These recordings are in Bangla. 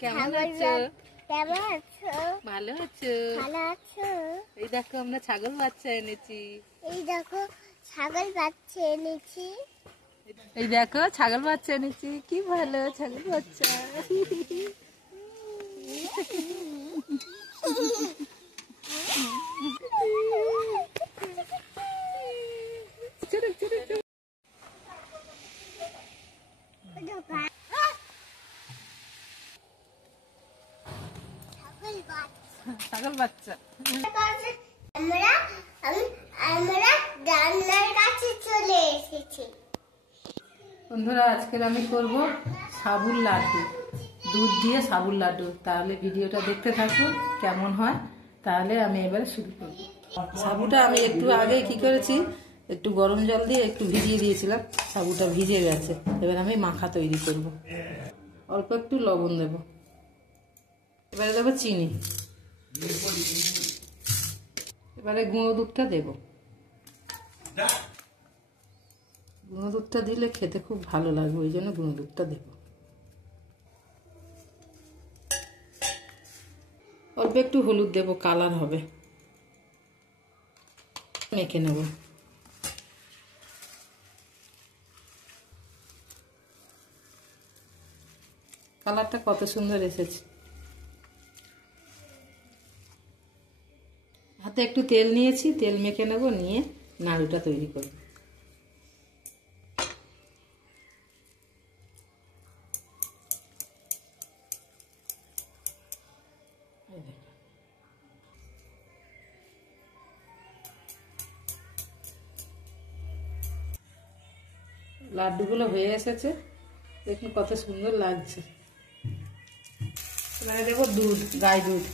কেমন আছো? কেমন আছো? ভালো আছো? ভালো আছো? এই দেখো আমরা ছাগল বাচ্চা এনেছি। এই দেখো ছাগল বাচ্চা এনেছি। এই দেখো ছাগল বাচ্চা এনেছি। কি ভালো ছাগল বাচ্চা। ছাগল বাচ্চা আমরা রান্নার কাছে চলে এসেছি। বন্ধুরা, আজকের আমি করব সাবুর লাড্ডু, দুধ দিয়ে সাবুর লাড্ডু। তাহলে ভিডিওটা দেখতে থাকুন কেমন হয়। তাহলে আমি এবারে শুরু করব। সাবুটা আমি একটু আগে কি করেছি, একটু গরম জল দিয়ে একটু ভিজিয়ে দিয়েছিলাম। সাবুটা ভিজে গেছে। এবার আমি মাখা তৈরি করব। অল্প একটু লবণ দেব, এবারে দেবো চিনি, এবারে গুঁড়ো দুধটা দেব। গুঁড়ো দুধটা দিলে খেতে খুব ভালো লাগবে, ওই জন্য গুঁড়ো দুধটা দেব। অল্প একটু হলুদ দেব, কালার হবে। মেখে নেব। কালারটা কত সুন্দর এসেছে। হাতে একটু তেল নিয়েছি, তেল মেখে নেব, নিয়ে নাড়ুটা তৈরি করব। লাড্ডুগুলো হয়ে এসেছে, দেখুন কত সুন্দর লাগছে। এবারে দেবো দুধ, গাই দুধ।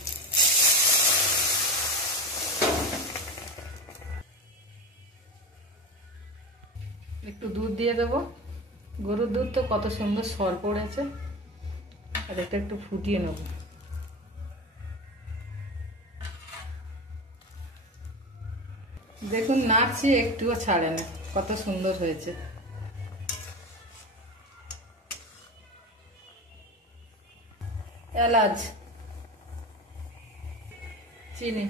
একটু দুধ দিয়ে দেবো। গরুর দুধ তো কত সুন্দর সর পড়েছে। আর এটা একটু ফুটিয়ে নেব। দেখুন নাড়ছি, একটুও ছাড়ে না, কত সুন্দর হয়েছে। এলাচ, চিনি,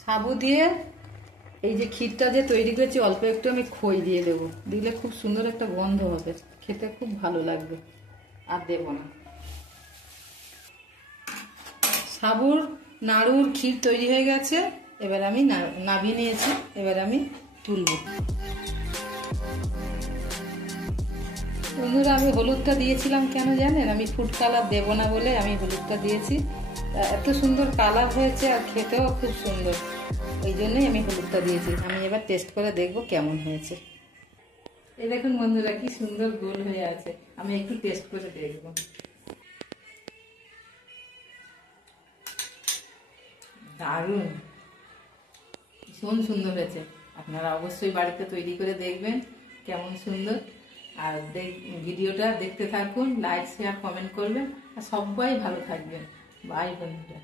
সাবু দিয়ে এই যে ক্ষীরটা যে তৈরি করেছি, অল্প একটু আমি খই দিয়ে দেবো। দিলে খুব সুন্দর একটা গন্ধ হবে, খেতে খুব ভালো লাগবে। আর দেব না। সাবুর নাড়ুর ক্ষীর তৈরি হয়ে গেছে। এবার আমি নামিয়ে নিয়েছি, এবার আমি তুলব। বন্ধুরা, আমি হলুদটা দিয়েছিলাম কেন জানেন? আমি ফুড কালার দেব না বলে আমি হলুদটা দিয়েছি। এত সুন্দর কালার হয়েছে আর খেতেও খুব সুন্দর, ওই জন্যই আমি হলুদটা দিয়েছি। আমি এবার টেস্ট করে দেখব কেমন হয়েছে। এই দেখুন বন্ধুরা, কি সুন্দর গোল হয়ে আছে। আমি একটু টেস্ট করে দেখব। দারুণ, ভীষণ সুন্দর হয়েছে। আপনারা অবশ্যই বাড়িতে তৈরি করে দেখবেন কেমন সুন্দর। আর ভিডিওটা দেখতে থাকুন, লাইক শেয়ার কমেন্ট করবেন। আর সবাই ভালো থাকবেন। বাই বন্ধুরা।